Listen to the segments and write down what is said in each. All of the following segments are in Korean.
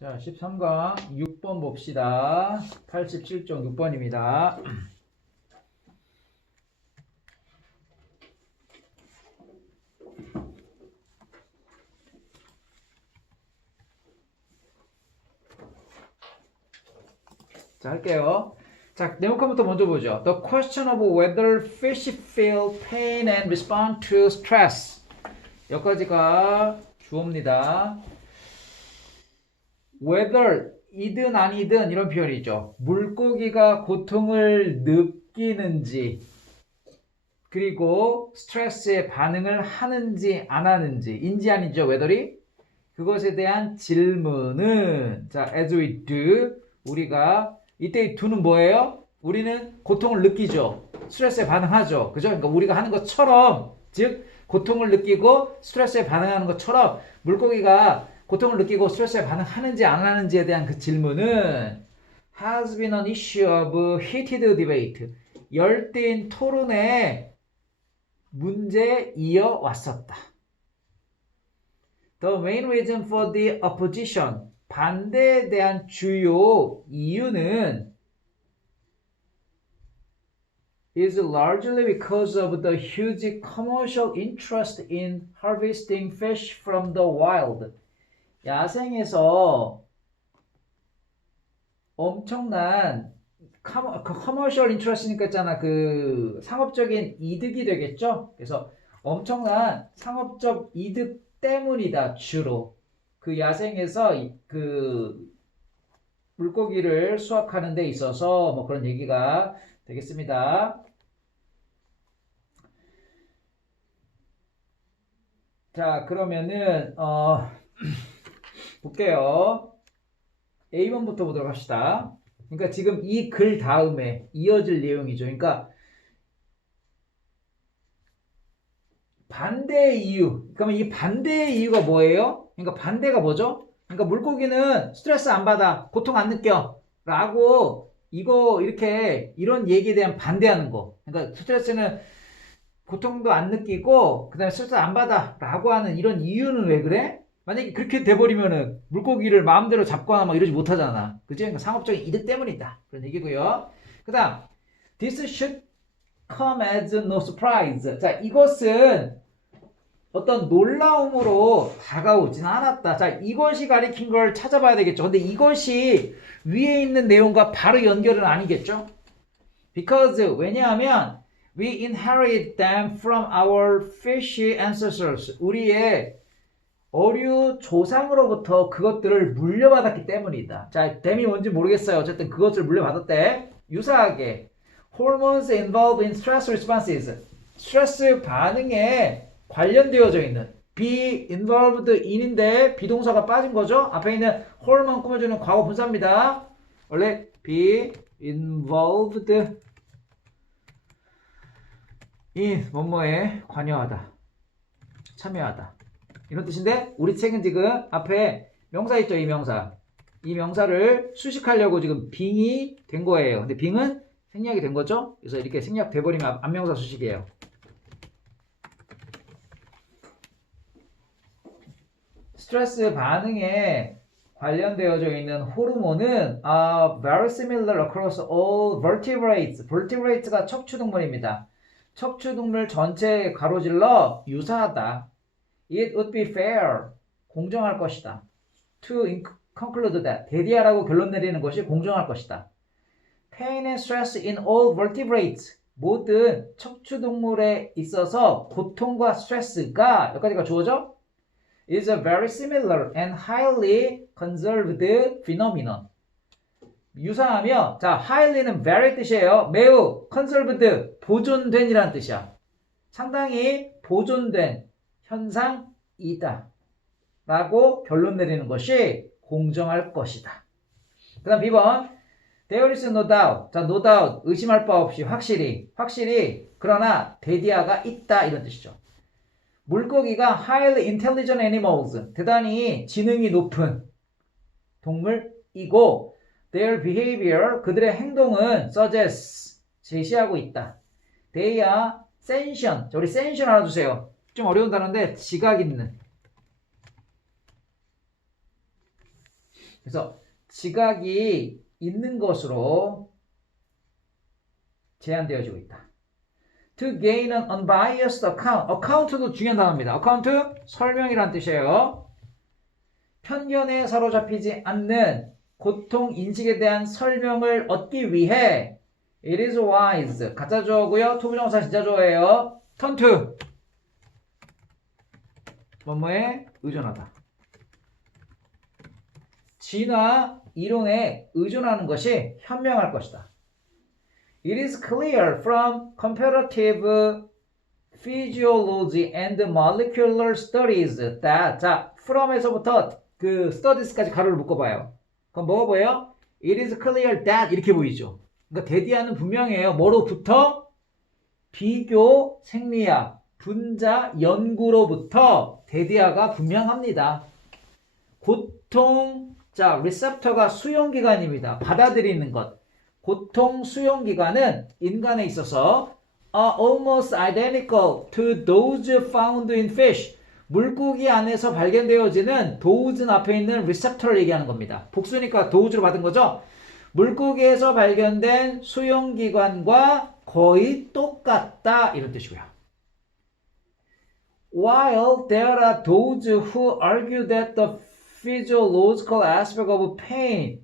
자, 13강 6번 봅시다. 87쪽 6번입니다. 자, 할게요. 자, 네모칸부터 먼저 보죠. The question of whether fish feel pain and respond to stress. 여기까지가 주어입니다. whether 이든 아니든 이런 표현이죠. 물고기가 고통을 느끼는지 그리고 스트레스에 반응을 하는지 안 하는지 인지 아니죠. whether이 그것에 대한 질문은 자 as we do 우리가 이때 do는 뭐예요? 우리는 고통을 느끼죠. 스트레스에 반응하죠. 그죠? 그러니까 우리가 하는 것처럼 즉 고통을 느끼고 스트레스에 반응하는 것처럼 물고기가 고통을 느끼고 스트레스에 반응하는지 안 하는지에 대한 그 질문은 has been an issue of heated debate. 열띤 토론의 문제에 이어왔었다. The main reason for the opposition. 반대에 대한 주요 이유는 is largely because of the huge commercial interest in harvesting fish from the wild. 야생에서 엄청난 커머셜 인트러스니까 있잖아. 그 상업적인 이득이 되겠죠. 그래서 엄청난 상업적 이득 때문이다. 주로 그 야생에서 그 물고기를 수확하는 데 있어서 뭐 그런 얘기가 되겠습니다. 자, 그러면은 볼게요. A번부터 보도록 합시다. 그러니까 지금 이 글 다음에 이어질 내용이죠. 그러니까 반대의 이유. 그러면 이 반대의 이유가 뭐예요? 그러니까 반대가 뭐죠? 그러니까 물고기는 스트레스 안 받아, 고통 안 느껴 라고 이거 이렇게 이런 얘기에 대한 반대하는 거. 그러니까 스트레스는 고통도 안 느끼고 그 다음에 스트레스 안 받아 라고 하는 이런 이유는 왜 그래? 만약에 그렇게 돼버리면은 물고기를 마음대로 잡거나 막 이러지 못하잖아. 그치? 그러니까 상업적인 이득 때문이다. 그런 얘기고요. 그 다음 This should come as no surprise. 자, 이것은 어떤 놀라움으로 다가오진 않았다. 자, 이것이 가리킨 걸 찾아봐야 되겠죠. 근데 이것이 위에 있는 내용과 바로 연결은 아니겠죠? Because 왜냐하면 we inherit them from our fishy ancestors. 우리의 어류 조상으로부터 그것들을 물려받았기 때문이다. 자, 댐이 뭔지 모르겠어요. 어쨌든 그것을 물려받았대. 유사하게 hormones involved in stress responses. 스트레스 반응에 관련되어져 있는 be involved in인데 비동사가 빠진 거죠. 앞에 있는 호르몬 꾸며주는 과거 분사입니다. 원래 be involved in 뭐뭐에 관여하다, 참여하다 이런 뜻인데 우리 책은 지금 앞에 명사 있죠. 이 명사를 수식하려고 지금 빙이 된 거예요. 근데 빙은 생략이 된 거죠. 그래서 이렇게 생략돼 버리면 앞명사 수식이에요. 스트레스 반응에 관련되어져 있는 호르몬은 very similar across all vertebrates. vertebrate가 척추동물입니다. 척추동물 전체에 가로질러 유사하다. It would be fair. 공정할 것이다. To conclude that. 대디하라고 결론 내리는 것이 공정할 것이다. Pain and stress in all vertebrates. 모든 척추동물에 있어서 고통과 스트레스가 여기까지가 주어져? is a very similar and highly conserved phenomenon. 유사하며 자, highly는 very 뜻이에요. 매우 conserved, 보존된이라는 뜻이야. 상당히 보존된 현상이다 라고 결론 내리는 것이 공정할 것이다. 그 다음 B번 There is no doubt. 자, no doubt. 의심할 바 없이 확실히 그러나 대디아가 있다 이런 뜻이죠. 물고기가 highly intelligent animals. 대단히 지능이 높은 동물이고 their behavior. 그들의 행동은 suggests. 제시하고 있다. They are sentient. 자, 우리 sentient 알아두세요. 좀 어려운 단어인데 지각 있는. 그래서 지각이 있는 것으로 제한되어지고 있다. To gain an unbiased account. account도 중요한 단어입니다. account 설명이란 뜻이에요. 편견에 사로잡히지 않는 고통 인식에 대한 설명을 얻기 위해 it is wise 가짜 주어고요. 투부정사 진짜 주어예요. turn to 뭐뭐에 의존하다. 진화 이론에 의존하는 것이 현명할 것이다. It is clear from comparative physiology and molecular studies that 자, from에서부터 그 studies까지 가로를 묶어봐요. 그럼 뭐가 보여요? It is clear that 이렇게 보이죠. 그러니까 대디아는 분명해요. 뭐로부터? 비교 생리학 분자 연구로부터 대디아가 분명합니다. 고통 자 리셉터가 수용기관입니다. 받아들이는 것. 고통 수용기관은 인간에 있어서 are almost identical to those found in fish. 물고기 안에서 발견되어지는 도우즌 앞에 있는 리셉터를 얘기하는 겁니다. 복수니까 도우즈로 받은 거죠. 물고기에서 발견된 수용기관과 거의 똑같다 이런 뜻이고요. While there are those who argue that the physiological aspect of pain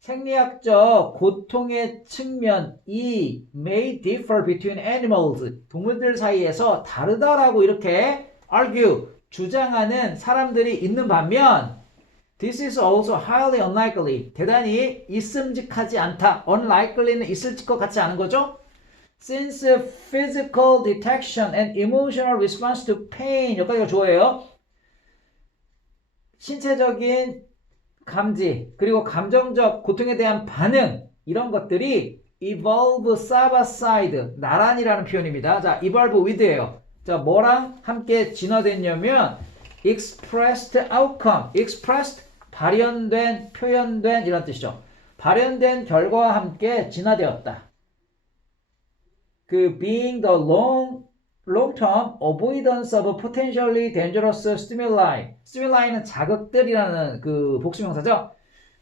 생리학적 고통의 측면이 may differ between animals 동물들 사이에서 다르다라고 이렇게 argue 주장하는 사람들이 있는 반면 this is also highly unlikely 대단히 있음직하지 않다 unlikely는 있을 것 같지 않은 거죠 since physical detection and emotional response to pain 여기까지가 좋아해요 신체적인 감지 그리고 감정적 고통에 대한 반응 이런 것들이 evolve side by side 나란히라는 표현입니다. 자, evolve with예요. 자, 뭐랑 함께 진화됐냐면 expressed outcome, expressed 발현된, 표현된 이런 뜻이죠. 발현된 결과와 함께 진화되었다. 그 being the long-term avoidance of potentially dangerous stimuli. stimul이는 자극들이라는 그 복수명사죠.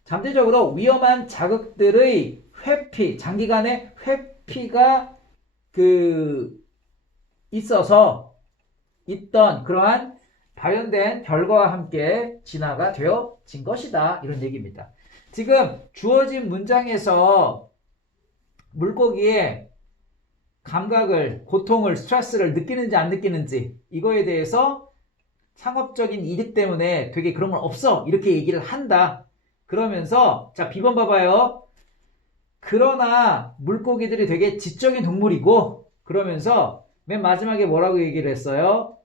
잠재적으로 위험한 자극들의 회피, 장기간의 회피가 있어서 있던 그러한 발현된 결과와 함께 진화가 되어진 것이다. 이런 얘기입니다. 지금 주어진 문장에서 물고기의 감각을, 고통을, 스트레스를 느끼는지 안 느끼는지 이거에 대해서 상업적인 이득 때문에 되게 그런 건 없어 이렇게 얘기를 한다. 그러면서 자 B번 봐봐요. 그러나 물고기들이 되게 지적인 동물이고 그러면서 맨 마지막에 뭐라고 얘기를 했어요?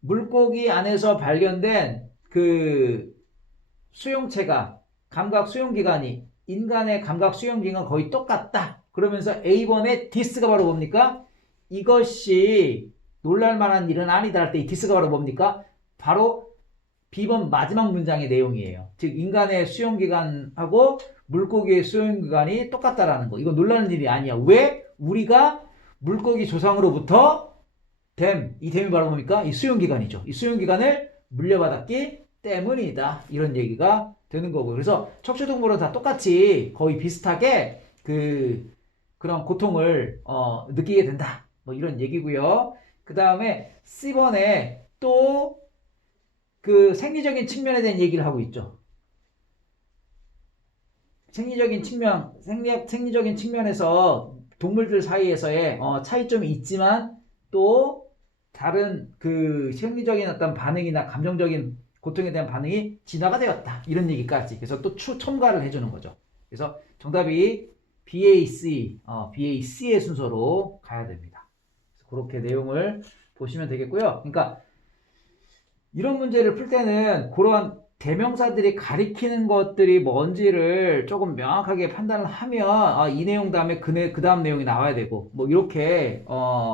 물고기 안에서 발견된 그 수용체가 감각 수용기관이 인간의 감각 수용기관과 거의 똑같다. 그러면서 A번의 this가 바로 뭡니까? 이것이 놀랄만한 일은 아니다 할 때 이 this가 바로 뭡니까? 바로 B번 마지막 문장의 내용이에요. 즉 인간의 수용기관하고 물고기의 수용기관이 똑같다라는 거. 이거 놀라는 일이 아니야. 왜? 우리가 물고기 조상으로부터 이 댐이 바로 뭡니까? 이 수용기관이죠. 이 수용기관을 물려받았기 때문이다. 이런 얘기가 되는 거고요. 그래서 척추동물은 다 똑같이 거의 비슷하게 그런 고통을 느끼게 된다. 뭐 이런 얘기고요. 그 다음에 C번에 또 그 생리적인 측면에 대한 얘기를 하고 있죠. 생리적인 측면에서 동물들 사이에서의 차이점이 있지만 또 다른 그 생리적인 어떤 반응이나 감정적인 고통에 대한 반응이 진화가 되었다. 이런 얘기까지. 그래서 또 첨가를 해주는 거죠. 그래서 정답이 BAC의 순서로 가야 됩니다. 그렇게 내용을 보시면 되겠고요. 그러니까 이런 문제를 풀 때는 그런 대명사들이 가리키는 것들이 뭔지를 조금 명확하게 판단을 하면 이 내용 다음에 그 다음 내용이 나와야 되고 뭐 이렇게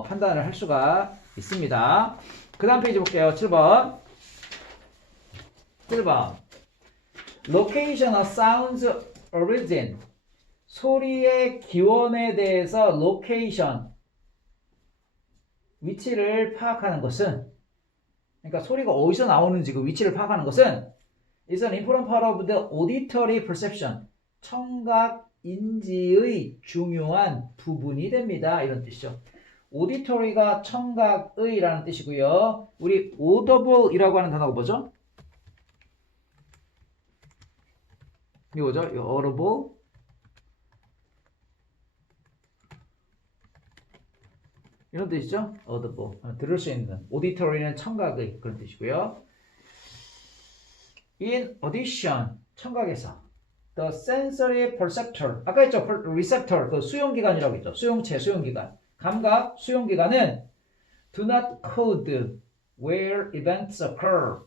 판단을 할 수가 있습니다. 그 다음 페이지 볼게요. 7번 Location of sound's origin 소리의 기원에 대해서 location 위치를 파악하는 것은 그러니까 소리가 어디서 나오는지 그 위치를 파악하는 것은 is an important part of the auditory perception. 청각 인지의 중요한 부분이 됩니다. 이런 뜻이죠. auditory가 청각의라는 뜻이고요. 우리 audible이라고 하는 단어가 뭐죠? 이거죠? audible. 이런 뜻이죠? audible. 들을 수 있는. auditory는 청각의 그런 뜻이고요. in addition, 청각에서 the sensory perceptor. 아까 했죠? receptor, 그 수용기관이라고 했죠. 수용체, 수용기관. 감각, 수용기관은 do not code where events occur.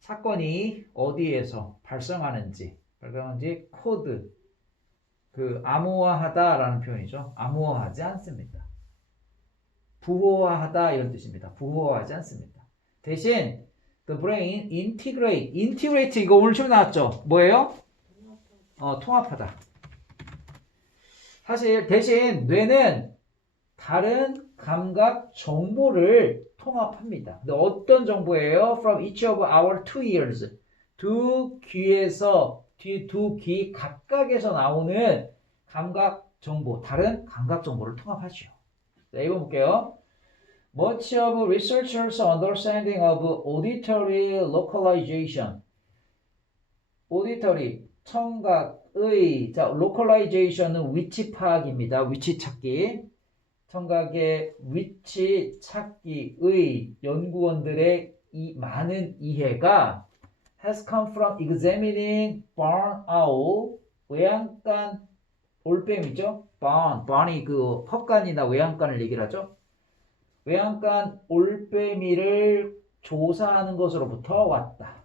사건이 어디에서 발생하는지 코드, 그 암호화하다라는 표현이죠. 암호화하지 않습니다. 부호화하다 이런 뜻입니다. 부호화하지 않습니다. 대신 the brain integrate 이거 오늘 처음 나왔죠. 뭐예요? 통합하다. 사실 대신 뇌는 다른 감각 정보를 통합합니다. 근데 어떤 정보예요? From each of our two ears. 두 귀에서 두 귀 각각에서 나오는 감각 정보, 다른 감각 정보를 통합하죠. 자, 이거 볼게요. Much of researchers' understanding of auditory localization. auditory, 청각의, 자, localization은 위치 파악입니다. 위치 찾기. 청각의 위치 찾기의 연구원들의 이 많은 이해가 has come from examining barn owl, 외양간 올빼미죠? barn이 그 헛간이나 외양간을 얘기를 하죠. 외양간 올빼미를 조사하는 것으로부터 왔다.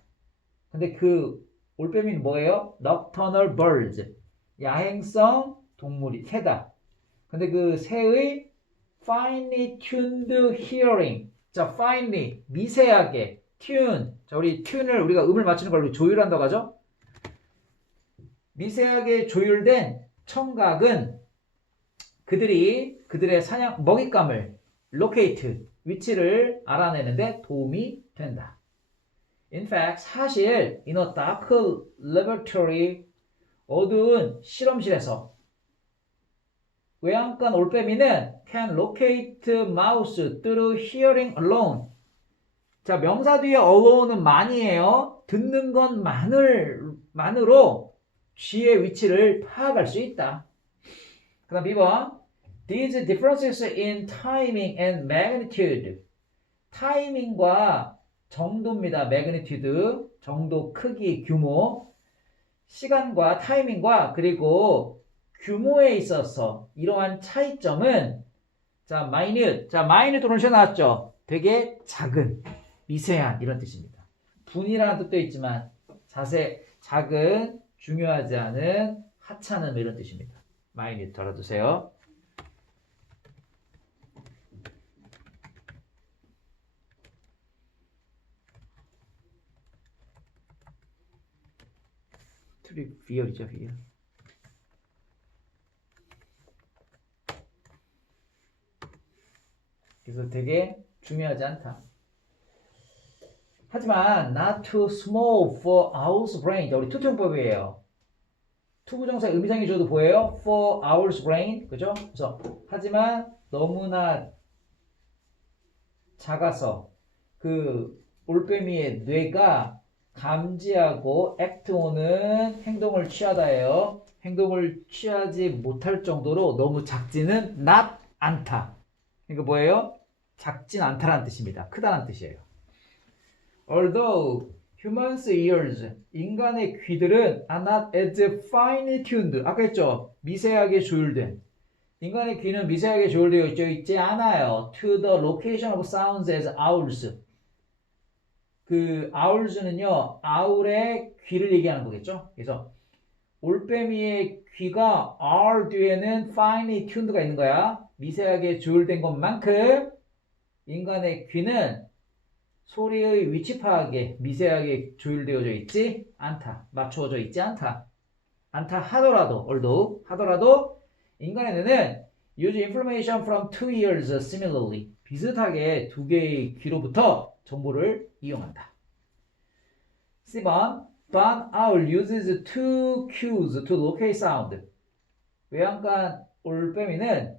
근데 그 올빼미는 뭐예요? Nocturnal birds, 야행성 동물이 새다. 근데 그 새의 finely tuned hearing, 자 finely 미세하게 tune, 자 우리 tune을 우리가 음을 맞추는 걸 조율한다고 하죠. 미세하게 조율된 청각은 그들의 사냥 먹잇감을 locate, 위치를 알아내는데 도움이 된다. In fact, 사실 in a dark laboratory, 어두운 실험실에서 외양간 올빼미는 can locate mouse through hearing alone. 자, 명사 뒤에 alone은 만이에요. 듣는 것만으로 쥐의 위치를 파악할 수 있다. 그 다음 2번. These differences in timing and magnitude. 타이밍과 정도입니다. magnitude, 정도, 크기, 규모. 시간과 타이밍과 그리고 규모에 있어서 이러한 차이점은 자, minute. 자, minute 오늘 나왔죠? 되게 작은, 미세한 이런 뜻입니다. 분이라는 뜻도 있지만 작은, 중요하지 않은, 하찮은 이런 뜻입니다. minute 알아두세요. 비열이죠, 비열. 그래서 되게 중요하지 않다. 하지만 not too small for owl's brain. 우리 투투용법이에요. 투부정사 의미상이 줘도 보여요? For owl's brain. 그죠? 그래서 하지만 너무나 작아서 그 올빼미의 뇌가 감지하고 act on은 행동을 취하다예요. 행동을 취하지 못할 정도로 너무 작지는 not 않다. 그러니까 뭐예요? 작진 않다라는 뜻입니다. 크다는 뜻이에요. Although humans' ears, 인간의 귀들은 are not as finely tuned. 아까 했죠? 미세하게 조율된. 인간의 귀는 미세하게 조율되어 있지 않아요. To the location of sounds as owls. 그 owls는요, owl의 귀를 얘기하는 거겠죠? 그래서 올빼미의 귀가 R 뒤에는 finely tuned가 있는 거야. 미세하게 조율된 것만큼 인간의 귀는 소리의 위치 파악에 미세하게 조율되어져 있지 않다. 맞추어져 있지 않다. 않다 하더라도, although 하더라도 인간의 뇌는 use information from two ears similarly. 비슷하게 두 개의 귀로부터 정보를 이용한다. C번 Barn owl uses two cues to locate sound. 외양간 올빼미는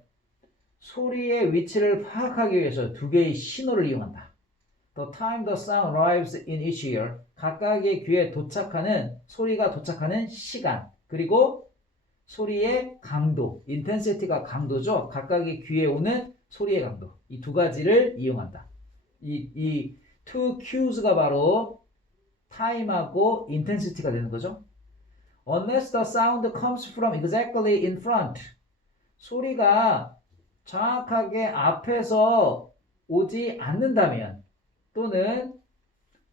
소리의 위치를 파악하기 위해서 두 개의 신호를 이용한다. The time the sound arrives in each ear. 각각의 귀에 도착하는 소리가 도착하는 시간. 그리고 소리의 강도. intensity가 강도죠. 각각의 귀에 오는 소리의 강도. 이 두 가지를 이용한다. 이 two cues가 바로 time하고 intensity가 되는 거죠. Unless the sound comes from exactly in front. 소리가 정확하게 앞에서 오지 않는다면 또는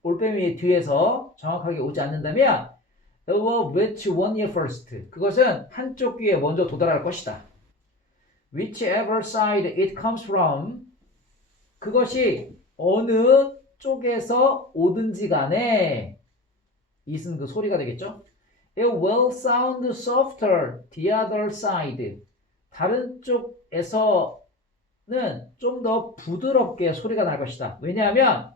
올빼미의 뒤에서 정확하게 오지 않는다면 it will reach one ear first. 그것은 한쪽 귀에 먼저 도달할 것이다. Whichever side it comes from. 그것이 어느 쪽에서 오든지 간에 it은 그 소리가 되겠죠. It will sound softer the other side. 다른 쪽에서는 좀 더 부드럽게 소리가 날 것이다. 왜냐하면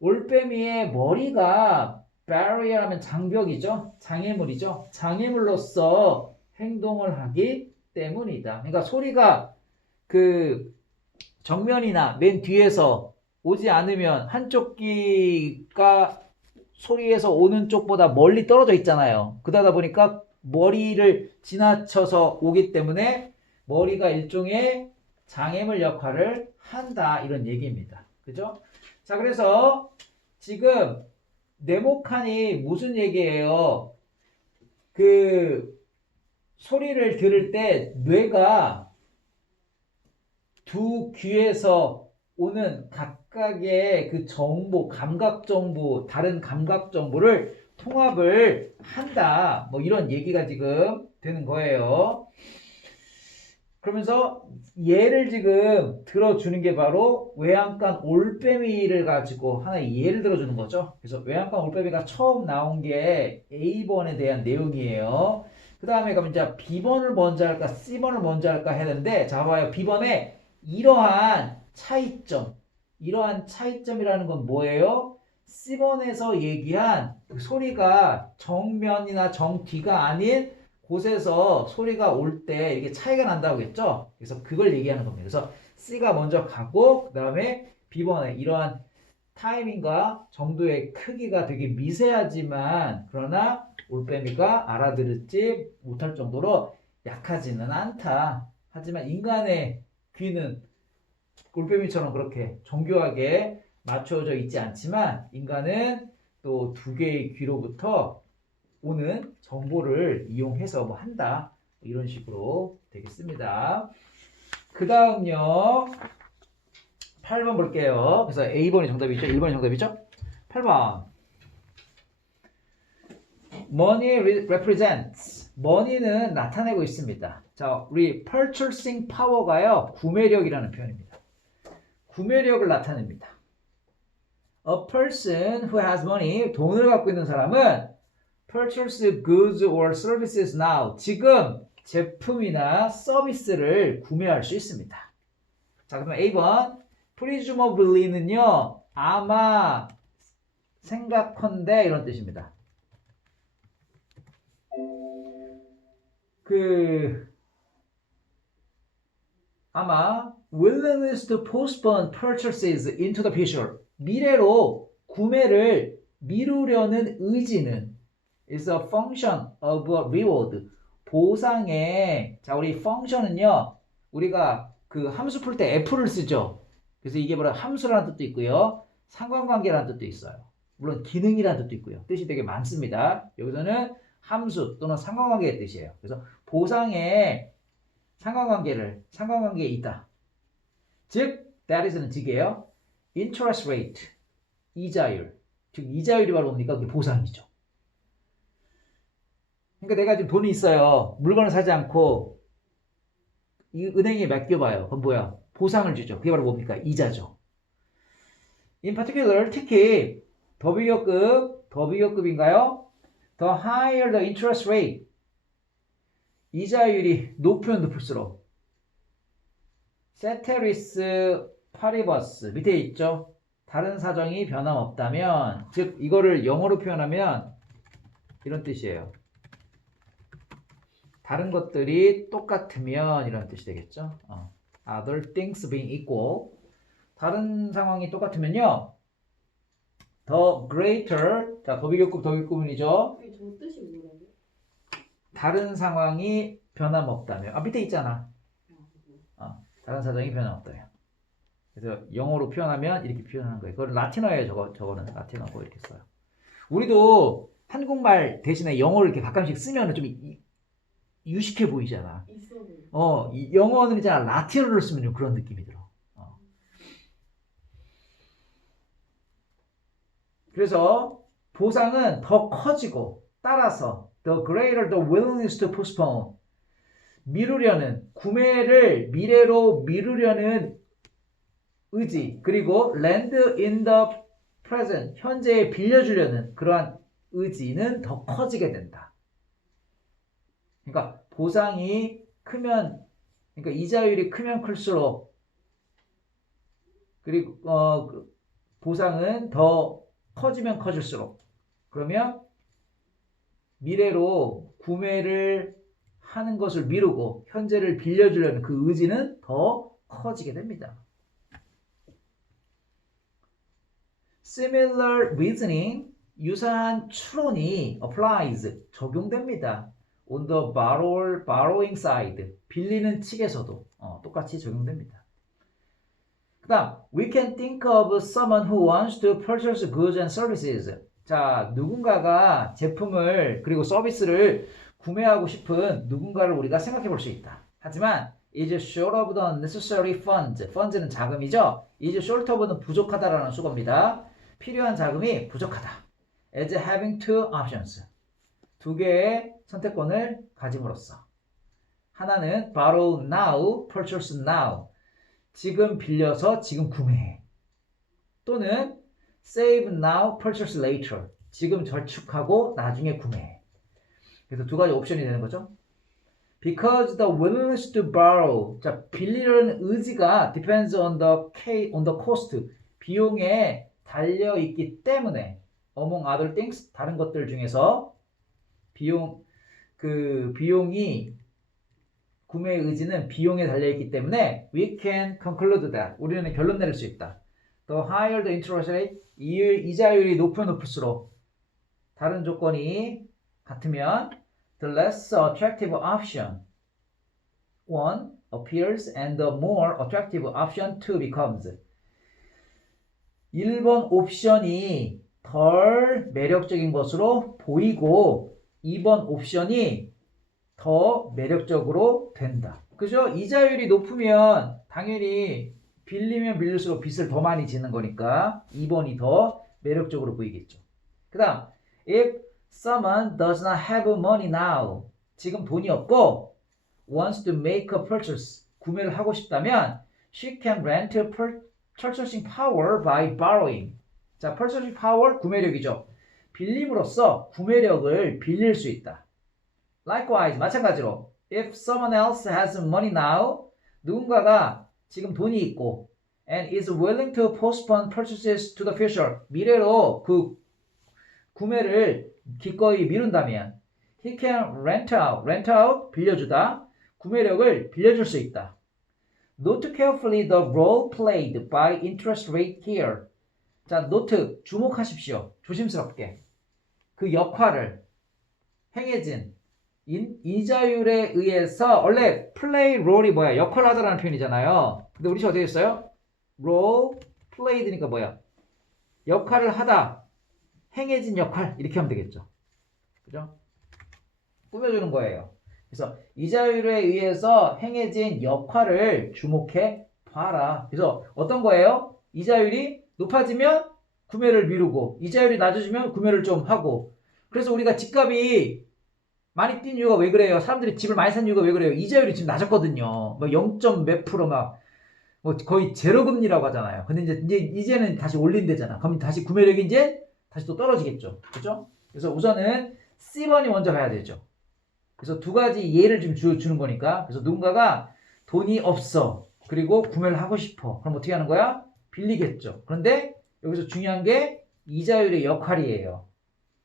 올빼미의 머리가 barrier하면 장벽이죠. 장애물이죠. 장애물로서 행동을 하기 때문이다. 그러니까 소리가 그 정면이나 맨 뒤에서 오지 않으면 한쪽 귀가 소리에서 오는 쪽보다 멀리 떨어져 있잖아요. 그러다 보니까 머리를 지나쳐서 오기 때문에 머리가 일종의 장애물 역할을 한다. 이런 얘기입니다. 그죠? 자, 그래서 지금 네모칸이 무슨 얘기예요? 그 소리를 들을 때 뇌가 두 귀에서 오는 각각의 그 정보, 감각 정보, 다른 감각 정보를 통합을 한다. 뭐 이런 얘기가 지금 되는 거예요. 그러면서 예를 지금 들어주는 게 바로 외양간 올빼미를 가지고 하나의 예를 들어주는 거죠. 그래서 외양간 올빼미가 처음 나온 게 A번에 대한 내용이에요. 그 다음에 그럼 이제 B번을 먼저 할까 C번을 먼저 할까 했는데 자 봐요. B번에 이러한 차이점이라는 건 뭐예요? C번에서 얘기한 그 소리가 정면이나 정뒤가 아닌 곳에서 소리가 올 때 이게 차이가 난다고 했죠? 그래서 그걸 얘기하는 겁니다. 그래서 C가 먼저 가고 그 다음에 B번에 이러한 타이밍과 정도의 크기가 되게 미세하지만 그러나 올빼미가 알아들지 못할 정도로 약하지는 않다. 하지만 인간의 귀는 올빼미처럼 그렇게 정교하게 맞춰져 있지 않지만 인간은 또 두 개의 귀로부터 오는 정보를 이용해서 뭐 한다. 이런 식으로 되겠습니다. 그 다음요. 8번 볼게요. 그래서 A번이 정답이죠. 1번이 정답이죠. 8번. Money represents. money는 나타내고 있습니다. 자, 우리 purchasing power가요. 구매력이라는 표현입니다. 구매력을 나타냅니다. A person who has money, 돈을 갖고 있는 사람은 purchase goods or services now. 지금 제품이나 서비스를 구매할 수 있습니다. 자, 그러면 A번. presumably는요. 아마, 생각컨대 이런 뜻입니다. 아마 willingness to postpone purchases into the future. 미래로 구매를 미루려는 의지는 is a function of a reward. 보상의 자 우리 function은요. 우리가 그 함수 풀 때 f를 쓰죠. 그래서 이게 바로 함수라는 뜻도 있고요. 상관관계라는 뜻도 있어요. 물론 기능이라는 뜻도 있고요. 뜻이 되게 많습니다. 여기서는 함수 또는 상관관계의 뜻이에요. 그래서 보상의 상관관계에 있다. 즉, that is는 즉이에요. interest rate, 이자율. 즉, 이자율이 바로 뭡니까? 그게 보상이죠. 그러니까 내가 지금 돈이 있어요. 물건을 사지 않고 이 은행에 맡겨봐요. 그럼 뭐야? 보상을 주죠. 그게 바로 뭡니까? 이자죠. In particular, 특히 더 비교급인가요? The higher the interest rate. 이자율이 높으면 높을수록 세테리스 파리버스 밑에 있죠. 다른 사정이 변함없다면, 즉 이거를 영어로 표현하면 이런 뜻이에요. 다른 것들이 똑같으면 이런 뜻이 되겠죠. Other things being equal. 다른 상황이 똑같으면요. The greater, 자 더비교급 더비구문이죠. 저 뜻이 뭐라고? 다른 상황이 변함없다면. 밑에 있잖아. 다른 사정이 변함없다면. 그래서 영어로 표현하면 이렇게 표현하는 거예요. 그걸 라틴어예요. 저거는 라틴어고 이렇게 써요. 우리도 한국말 대신에 영어를 이렇게 가끔씩 쓰면 좀 유식해 보이잖아. 이 영어는 있잖아. 라틴어를 쓰면 좀 그런 느낌이 들어. 그래서 보상은 더 커지고 따라서 the greater the willingness to postpone 미루려는 구매를 미래로 미루려는 의지 그리고 lend in the present 현재에 빌려주려는 그러한 의지는 더 커지게 된다. 그러니까 보상이 크면 그러니까 이자율이 크면 클수록 그리고 보상은 더 커지면 커질수록 그러면 미래로 구매를 하는 것을 미루고 현재를 빌려주려는 그 의지는 더 커지게 됩니다. Similar reasoning, 유사한 추론이 applies, 적용됩니다. On the borrowing side, 빌리는 측에서도 똑같이 적용됩니다. 그 다음, we can think of someone who wants to purchase goods and services. 자, 누군가가 제품을 그리고 서비스를 구매하고 싶은 누군가를 우리가 생각해 볼 수 있다. 하지만 is short of the necessary funds. funds는 자금이죠. is short of는 부족하다라는 수거입니다. 필요한 자금이 부족하다. as having two options. 두 개의 선택권을 가짐으로써. 하나는 borrow now, purchase now. 지금 빌려서 지금 구매해. 또는 save now, purchase later. 지금 저축하고 나중에 구매해. 그래서 두 가지 옵션이 되는 거죠. Because the willingness to borrow, 자 빌리려는 의지가 depends on the cost, 비용에 달려 있기 때문에 among other things, 다른 것들 중에서 비용이 구매 의지는 비용에 달려 있기 때문에 we can conclude that 우리는 결론 내릴 수 있다. The higher the interest rate, 이자율이 높을수록 다른 조건이 같으면 the less attractive option 1 appears and the more attractive option 2 becomes. 1번 옵션이 덜 매력적인 것으로 보이고 2번 옵션이 더 매력적으로 된다. 그죠? 이자율이 높으면 당연히 빌리면 빌릴수록 빚을 더 많이 지는 거니까 2번이 더 매력적으로 보이겠죠. 그 다음 if someone does not have money now 지금 돈이 없고 wants to make a purchase 구매를 하고 싶다면 she can rent purchasing power by borrowing. 자, purchasing power 구매력이죠. 빌림으로써 구매력을 빌릴 수 있다. Likewise, 마찬가지로 if someone else has money now 누군가가 지금 돈이 있고 and is willing to postpone purchases to the future 미래로 그 구매를 기꺼이 미룬다면 he can rent out 빌려주다 구매력을 빌려줄 수 있다. Note carefully the role played by interest rate here. 자, 노트 주목하십시오. 조심스럽게 그 역할을 행해진 이자율에 의해서 원래 play role이 뭐야? 역할을 하다라는 표현이잖아요. 근데 우리 어디에 있어요? role played니까 뭐야? 역할을 하다, 행해진 역할 이렇게 하면 되겠죠. 그죠? 꾸며주는 거예요. 그래서 이자율에 의해서 행해진 역할을 주목해 봐라. 그래서 어떤 거예요? 이자율이 높아지면 구매를 미루고 이자율이 낮아지면 구매를 좀 하고 그래서 우리가 집값이 많이 뛴 이유가 왜 그래요? 사람들이 집을 많이 산 이유가 왜 그래요? 이자율이 지금 낮았거든요. 뭐 0. 몇 프로 막 뭐 거의 제로 금리라고 하잖아요. 근데 이제는 다시 올린대잖아. 그럼 다시 구매력이 이제 다시 또 떨어지겠죠. 그렇죠? 그래서 우선은 C번이 먼저 가야 되죠. 그래서 두 가지 예를 좀 주는 거니까. 그래서 누군가가 돈이 없어. 그리고 구매를 하고 싶어. 그럼 어떻게 하는 거야? 빌리겠죠. 그런데 여기서 중요한 게 이자율의 역할이에요.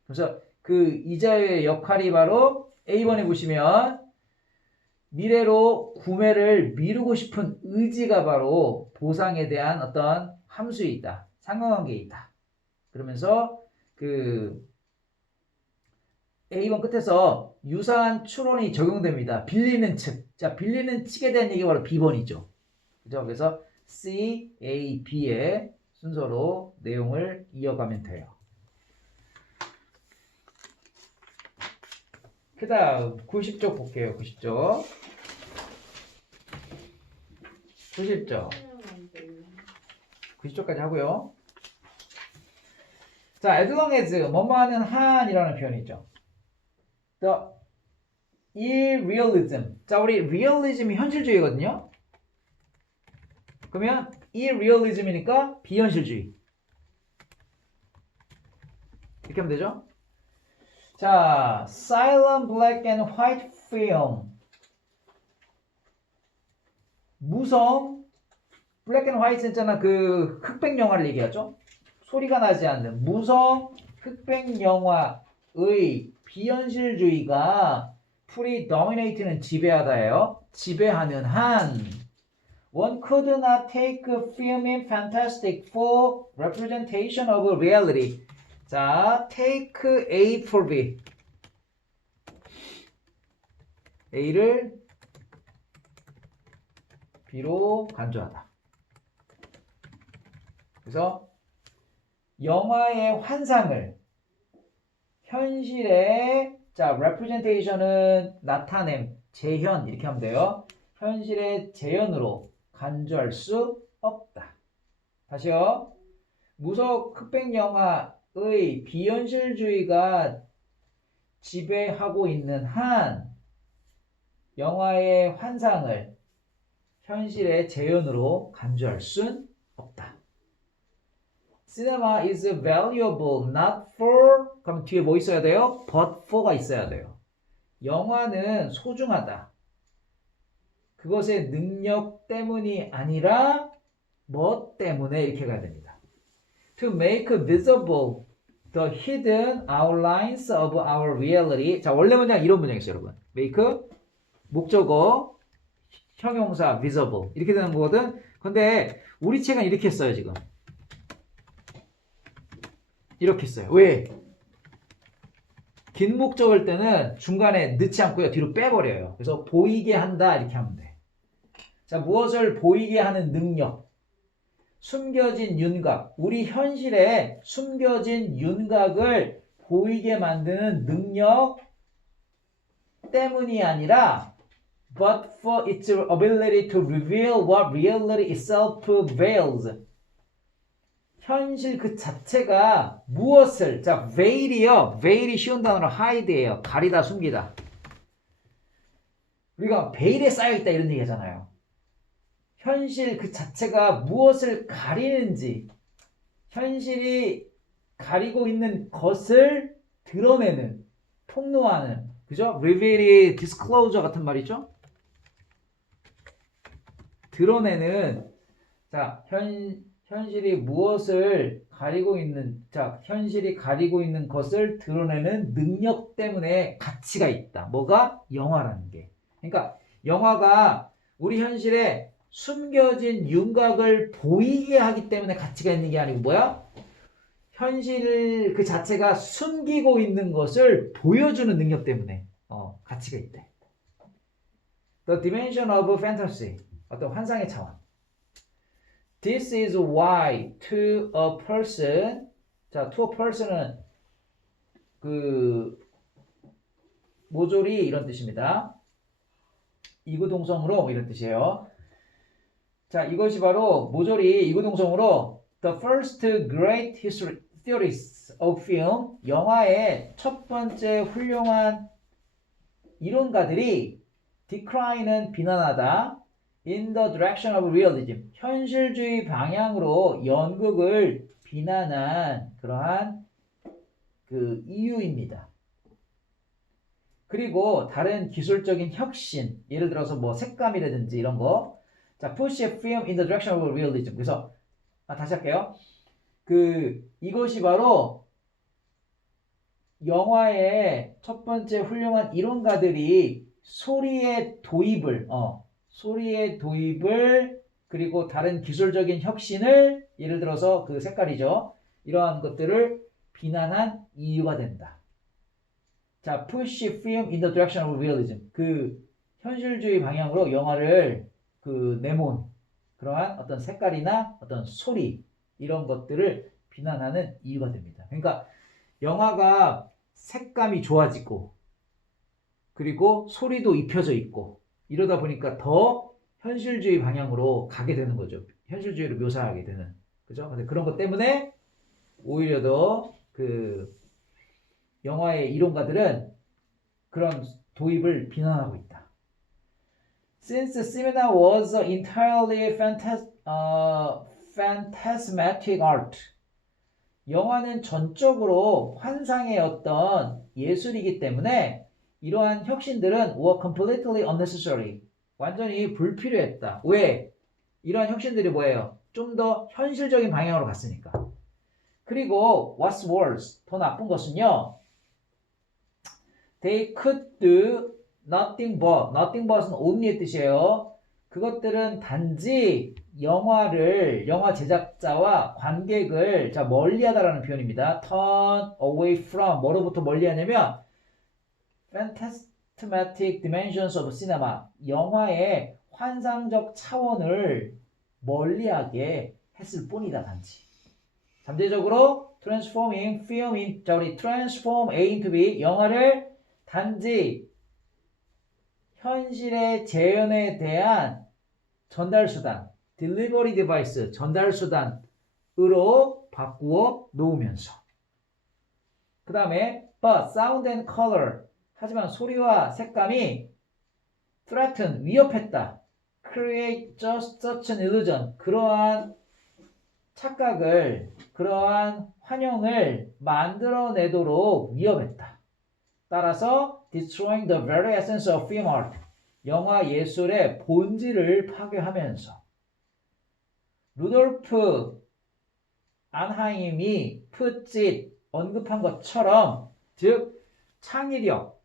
그래서 그 이자율의 역할이 바로 A번에 보시면 미래로 구매를 미루고 싶은 의지가 바로 보상에 대한 어떤 함수에 있다. 상관관계에 있다. 그러면서 그 A번 끝에서 유사한 추론이 적용됩니다. 빌리는 측. 자, 빌리는 측에 대한 얘기가 바로 B번이죠. 그죠? 그래서 C, A, B의 순서로 내용을 이어가면 돼요. 그 다음 90쪽 볼게요. 90쪽. 90쪽. 90쪽까지 하고요. 자, as long as 뭐뭐하는 한이라는 표현이 있죠. The irrealism. 자, 우리 realism이 현실주의거든요. 그러면 irrealism이니까 비현실주의. 이렇게 하면 되죠. 자, silent black and white film. 무성 블랙 앤 화이트 있잖아. 그 흑백 영화를 얘기하죠. 소리가 나지 않는 무성 흑백 영화의 비현실주의가 predominate는 지배하다예요. 지배하는 한 one could not take film in fantastic for representation of reality. 자, take A for B. A를 B로 간주하다. 그래서 영화의 환상을 현실의 자, representation은 나타냄, 재현 이렇게 하면 돼요. 현실의 재현으로 간주할 수 없다. 다시요. 무속 흑백 영화의 비현실주의가 지배하고 있는 한 영화의 환상을 현실의 재현으로 간주할 순 없다. Cinema is valuable not for 그럼 뒤에 뭐 있어야 돼요? but for가 있어야 돼요. 영화는 소중하다. 그것의 능력 때문이 아니라 뭐 때문에 이렇게 가야 됩니다. To make visible the hidden outlines of our reality. 자, 원래 문장 이런 문장이었어요, 여러분. make 목적어 형용사 visible 이렇게 되는 거거든. 근데 우리 책은 이렇게 써요, 지금. 이렇게 써요. 왜? 긴 목적일 때는 중간에 넣지 않고요. 뒤로 빼버려요. 그래서 보이게 한다 이렇게 하면 돼. 자, 무엇을 보이게 하는 능력. 숨겨진 윤곽. 우리 현실에 숨겨진 윤곽을 보이게 만드는 능력 때문이 아니라 but for its ability to reveal what reality itself veils. 현실 그 자체가 무엇을 자, veil이요. veil이 쉬운 단어로 hide예요. 가리다, 숨기다. 우리가 베일에 쌓여있다 이런 얘기 하잖아요. 현실 그 자체가 무엇을 가리는지 현실이 가리고 있는 것을 드러내는 폭로하는 그죠? reveal이 disclosure 같은 말이죠. 드러내는 자, 현실이 무엇을 가리고 있는 자, 현실이 가리고 있는 것을 드러내는 능력 때문에 가치가 있다. 뭐가? 영화라는 게. 그러니까 영화가 우리 현실에 숨겨진 윤곽을 보이게 하기 때문에 가치가 있는 게 아니고 뭐야? 현실 그 자체가 숨기고 있는 것을 보여주는 능력 때문에 가치가 있대. The dimension of fantasy. 어떤 환상의 차원. This is why to a person. 자, to a person은 그 모조리 이런 뜻입니다. 이구동성으로 이런 뜻이에요. 자, 이것이 바로 모조리 이구동성으로 the first great history theories of film, 영화의 첫 번째 훌륭한 이론가들이 decline은 비난하다, in the direction of realism, 현실주의 방향으로 연극을 비난한 그러한 그 이유입니다. 그리고 다른 기술적인 혁신, 예를 들어서 뭐 색감이라든지 이런 거, 자, push film in the direction of realism. 그래서 다시 할게요. 이것이 바로 영화의 첫 번째 훌륭한 이론가들이 소리의 도입을 그리고 다른 기술적인 혁신을 예를 들어서 그 색깔이죠. 이러한 것들을 비난한 이유가 된다. 자, push film in the direction of realism. 현실주의 방향으로 영화를 내몬 그러한 어떤 색깔이나 어떤 소리 이런 것들을 비난하는 이유가 됩니다. 그러니까 영화가 색감이 좋아지고 그리고 소리도 입혀져 있고 이러다 보니까 더 현실주의 방향으로 가게 되는 거죠. 현실주의를 묘사하게 되는. 그죠? 근데 그런 것 때문에 오히려 더 영화의 이론가들은 그런 도입을 비난하고 있다. Since the cinema was entirely phantasmatic art, 영화는 전적으로 환상의 어떤 예술이기 때문에 이러한 혁신들은 were completely unnecessary. 완전히 불필요했다. 왜? 이러한 혁신들이 뭐예요? 좀 더 현실적인 방향으로 갔으니까. 그리고 what's worse, 더 나쁜 것은요. They could do nothing but은 only의 뜻이에요. 그것들은 단지 영화 제작자와 관객을 멀리하다라는 표현입니다. turn away from 뭐로부터 멀리하냐면 phantasmatic dimensions of cinema 영화의 환상적 차원을 멀리하게 했을 뿐이다 단지. 잠재적으로 transform A into B 영화를 단지 현실의 재현에 대한 전달수단, delivery device, 전달수단으로 바꾸어 놓으면서 그 다음에 but sound and color 하지만 소리와 색감이 threaten, 위협했다. create just such an illusion 그러한 착각을, 그러한 환영을 만들어내도록 위협했다. 따라서 destroying the very essence of film art 영화 예술의 본질을 파괴하면서 루돌프 안하임이 언급한 것처럼 즉 창의력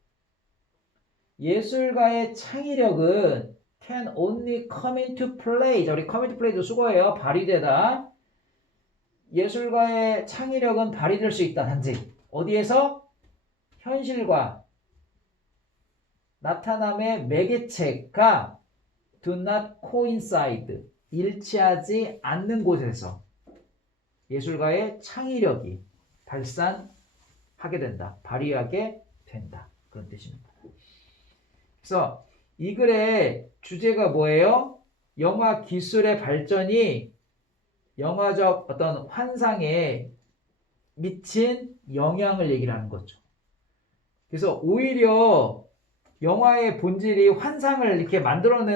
예술가의 창의력은 can only come into play 자, 우리 come into play도 수고해요. 발휘되다 예술가의 창의력은 발휘될 수 있다. 단지 어디에서? 현실과 나타남의 매개체가 do not coincide 일치하지 않는 곳에서 예술가의 창의력이 발산하게 된다. 발휘하게 된다. 그런 뜻입니다. 그래서 이 글의 주제가 뭐예요? 영화 기술의 발전이 영화적 어떤 환상에 미친 영향을 얘기를 하는 거죠. 그래서 오히려 영화의 본질이 환상을 이렇게 만들어내는